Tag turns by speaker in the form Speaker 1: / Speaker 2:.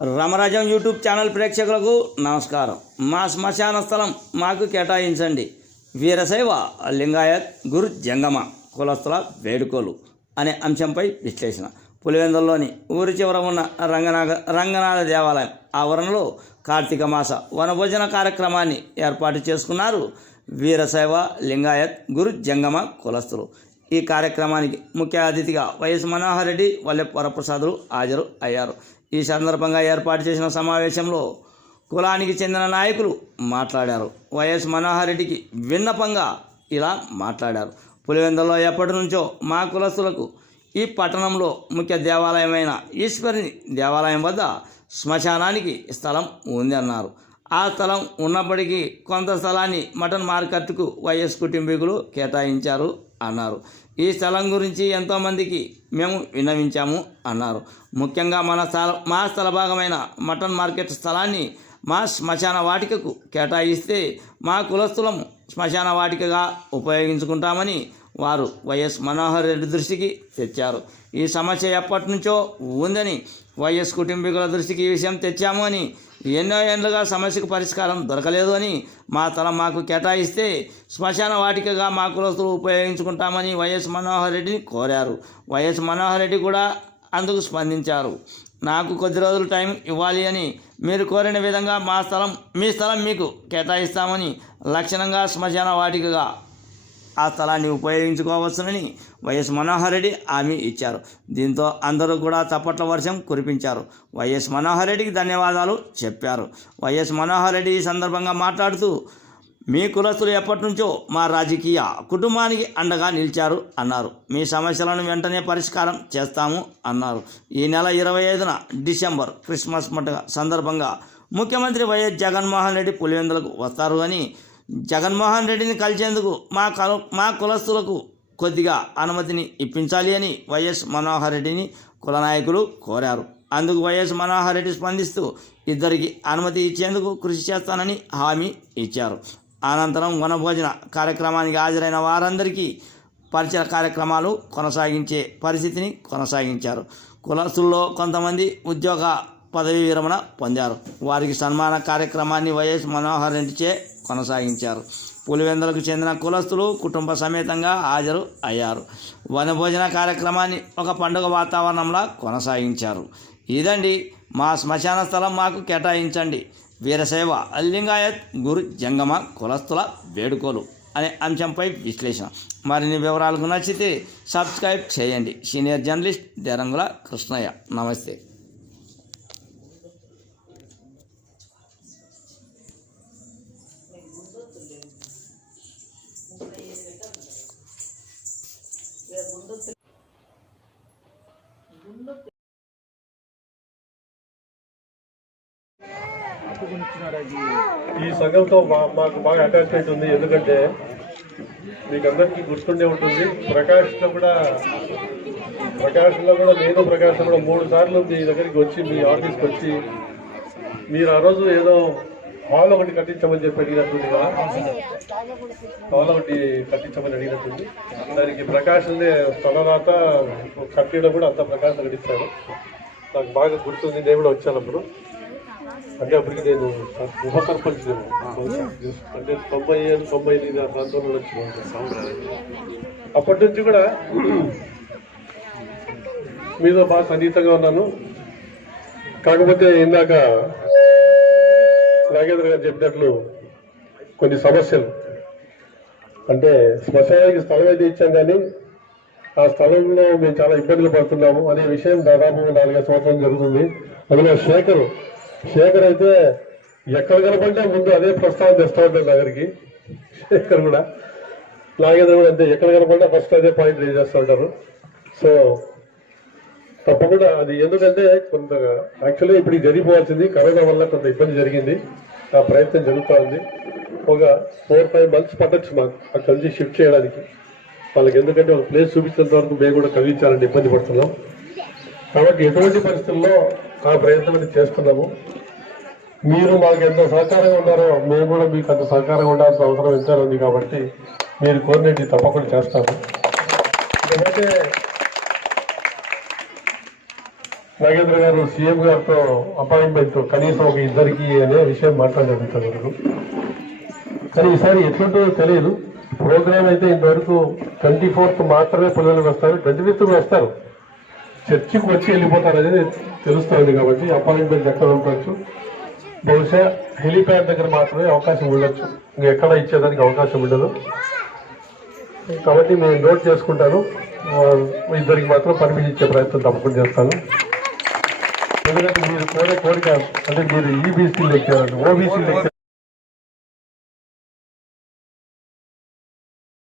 Speaker 1: Ramarajam YouTube channel ప్రేక్షకులకు నమస్కారం. మా శ్మశాన స్థలం మాకు కేటాయించండి. వీరశైవ లింగాయత్ గురు జంగమ కులస్తుల వేడుకోలు అనే అంశంపై విశ్లేషణ. పులివెందుల్లోని ఊరి చివర ఉన్న రంగనాథ రంగనాథ దేవాలయం ఆవరణలో కార్తీక మాస వనభోజన కార్యక్రమాన్ని ఏర్పాటు చేసుకున్నారు వీరశైవ లింగాయత్ గురు జంగమ కులస్తులు. ఈ కార్యక్రమానికి ముఖ్య అతిథిగా వైఎస్ మనోహర్ రెడ్డి వల్లె వరప్రసాదులు హాజరు అయ్యారు. ఈ సందర్భంగా ఏర్పాటు చేసిన సమావేశంలో కులానికి చెందిన నాయకులు మాట్లాడారు. వైఎస్ మనోహర్ రెడ్డికి విన్నపంగా ఇలా మాట్లాడారు. పులివెందులో ఎప్పటి నుంచో మా కులస్తులకు ఈ పట్టణంలో ముఖ్య దేవాలయమైన ఈశ్వరుని దేవాలయం వద్ద శ్మశానానికి స్థలం ఉంది అన్నారు. ఆ స్థలం ఉన్నప్పటికీ కొంత స్థలాన్ని మటన్ మార్కెట్కు వైఎస్ కుటుంబీకులు కేటాయించారు అన్నారు. ఈ స్థలం గురించి ఎంతోమందికి మేము విన్నవించాము అన్నారు. ముఖ్యంగా మన స్థల మా స్థల భాగమైన మటన్ మార్కెట్ స్థలాన్ని మా శ్మశాన వాటికకు కేటాయిస్తే మా కులస్థులం శ్మశాన వాటికగా ఉపయోగించుకుంటామని వారు వైఎస్ మనోహర్ రెడ్డి దృష్టికి తెచ్చారు. ఈ సమస్య ఎప్పటి నుంచో ఉందని వైఎస్ కుటుంబీకుల దృష్టికి ఈ విషయం తెచ్చాము అని ఎన్నో ఏళ్ళుగా సమస్యకు పరిష్కారం దొరకలేదు అని మా తల మాకు కేటాయిస్తే శ్మశాన వాటికగా మా కులస్తులు ఉపయోగించుకుంటామని వైఎస్ మనోహర్ రెడ్డిని కోరారు. వైఎస్ మనోహర్ రెడ్డి కూడా అందుకు స్పందించారు. నాకు కొద్ది రోజులు టైం ఇవ్వాలి అని మీరు కోరిన విధంగా మా స్థలం మీ స్థలం మీకు కేటాయిస్తామని లక్షణంగా శ్మశాన వాటికగా ఆ స్థలాన్ని ఉపయోగించుకోవచ్చునని వైఎస్ మనోహర్ రెడ్డి హామీ ఇచ్చారు. దీంతో అందరూ కూడా చప్పట్ల వర్షం కురిపించారు. వైఎస్ మనోహర్ రెడ్డికి ధన్యవాదాలు చెప్పారు. వైఎస్ మనోహర్ రెడ్డి ఈ సందర్భంగా మాట్లాడుతూ మీ కులస్తులు ఎప్పటి నుంచో మా రాజకీయ కుటుంబానికి అండగా నిలిచారు అన్నారు. మీ సమస్యలను వెంటనే పరిష్కారం చేస్తాము అన్నారు. ఈ నెల ఇరవై ఐదున డిసెంబర్ క్రిస్మస్ పండుగ సందర్భంగా ముఖ్యమంత్రి వైఎస్ జగన్మోహన్ రెడ్డి పులివెందులకు వస్తారు అని జగన్మోహన్ రెడ్డిని కలిసేందుకు మా కల మా కులస్తులకు కొద్దిగా అనుమతిని ఇప్పించాలి అని వైఎస్ మనోహర్ రెడ్డిని కుల నాయకులు కోరారు. అందుకు వైఎస్ మనోహర్ రెడ్డి స్పందిస్తూ ఇద్దరికి అనుమతి ఇచ్చేందుకు కృషి చేస్తానని హామీ ఇచ్చారు. అనంతరం వనభోజన కార్యక్రమానికి హాజరైన వారందరికీ పరిచయ కార్యక్రమాలు కొనసాగించే పరిస్థితిని కొనసాగించారు. కులస్తుల్లో కొంతమంది ఉద్యోగ పదవీ విరమణ పొందారు. వారికి సన్మాన కార్యక్రమాన్ని వైఎస్ మనోహర్ రెడ్డిచే కొనసాగించారు. పులివెందులకు చెందిన కులస్తులు కుటుంబ సమేతంగా హాజరు అయ్యారు. వనభోజన కార్యక్రమాన్ని ఒక పండుగ వాతావరణంలో కొనసాగించారు. ఇదండి మా శ్మశాన స్థలం మాకు కేటాయించండి. వీరశైవ అల్లింగాయత్ గురు జంగమ కులస్తుల వేడుకోలు అనే అంశంపై విశ్లేషణ. మరిన్ని వివరాలకు నచ్చితే సబ్స్క్రైబ్ చేయండి. Senior journalist Derangula Krishnaiah. నమస్తే.
Speaker 2: ఈ సంఘంతో మా- మాకు బాగా అటాచ్మెంట్ ఉంది. ఎందుకంటే మీకు అందరికీ గుర్తుండే ఉంటుంది. ప్రకాష్లో కూడా ప్రకాష్లో కూడా నేను ప్రకాశం కూడా మూడు సార్లు మీ దగ్గరికి వచ్చి మీ ఆఫీస్కి వచ్చి మీరు ఆ రోజు ఏదో హాల్ ఒకటి కట్టించమని చెప్పి అడిగినట్టుంది కదా. హాల్ ఒకటి కట్టించమని అడిగినట్టుంది. దానికి ప్రకాశందే స్థలరాత కట్టడం కూడా అంత ప్రకాశం కట్టించారు. నాకు బాగా గుర్తుంది నేను కూడా వచ్చాను అప్పుడు. అంటే అప్పటికి నేను ఉప సర్పంచ్. అంటే తొంభై ఏడు తొంభై ఎనిమిది ఆ ప్రాంతంలో వచ్చి అప్పటి నుంచి కూడా మీతో బాగా సన్నిహితంగా ఉన్నాను. కాకపోతే ఇందాక నాగేంద్ర గారు చెప్పినట్లు కొన్ని సమస్యలు. అంటే శ్మశానానికి స్థలం అయితే ఇచ్చాం కానీ ఆ స్థలంలో మేము చాలా ఇబ్బందులు పడుతున్నాము అనే విషయం దాదాపు నాలుగైదు సంవత్సరం జరుగుతుంది. అందులో శేఖర్ శేఖర్ అయితే ఎక్కడ కనపడితే ముందు అదే ప్రస్తావన తెస్తూ ఉంటాడు నగరికి శేఖర్ కూడా నాగేంద్ర కూడా అంతే ఎక్కడ కనపడినా ఫస్ట్ అదే పాయింట్ రేజ్ చేస్తూ ఉంటారు. సో తప్పకుండా అది ఎందుకంటే కొంత యాక్చువల్లీ ఇప్పుడు జరిగిపోవాల్సింది కరోనా వల్ల కొంత ఇబ్బంది జరిగింది. ఆ ప్రయత్నం జరుగుతూ ఉంది. ఒక ఫోర్ ఫైవ్ మంత్స్ పట్టచ్చు మాకు అక్కడ నుంచి షిఫ్ట్ చేయడానికి. వాళ్ళకి ఎందుకంటే ఒక ప్లేస్ చూపించేంత వరకు మేము కూడా కలిగించాలని ఇబ్బంది పడుతున్నాం. కాబట్టి ఎటువంటి పరిస్థితుల్లో ఆ ప్రయత్నం చేస్తున్నాము. మీరు మాకు ఎంత సహకారంగా ఉన్నారో మేము కూడా మీకు అంత సహకారంగా ఉండాల్సిన అవసరం ఎంతో ఉంది కాబట్టి మీరు కోరినట్టు తప్పకుండా చేస్తాము. ఎందుకంటే నాగేంద్ర గారు సీఎం గారితో అపాయింట్మెంట్ కనీసం ఒక ఇద్దరికి అనే విషయం మాట్లాడగలుగుతున్నారు కానీ ఈసారి ఎట్లుంటుందో తెలియదు. ప్రోగ్రామ్ అయితే ఇంతవరకు ట్వంటీ ఫోర్త్ మాత్రమే పిల్లలకు వస్తారు. ట్వంటీ ఫిఫ్త్ వస్తారు. చర్చికి వచ్చి వెళ్ళిపోతారు అనేది తెలుస్తుంది కాబట్టి అపాయింట్మెంట్ ఎక్కడ ఉండొచ్చు? బహుశా హెలిప్యాడ్ దగ్గర మాత్రమే అవకాశం ఉండొచ్చు. ఇంకా ఎక్కడ ఇచ్చేదానికి అవకాశం ఉండదు. కాబట్టి నేను నోట్ చేసుకుంటాను. ఇద్దరికి మాత్రం పర్మిషన్ ఇచ్చే ప్రయత్నం తప్పకుండా చేస్తాను. ఎందుకంటే మీరు కోరే కోరిక అంటే మీరు ఈబీసీ లెక్కారు ఓబీసీ లెక్క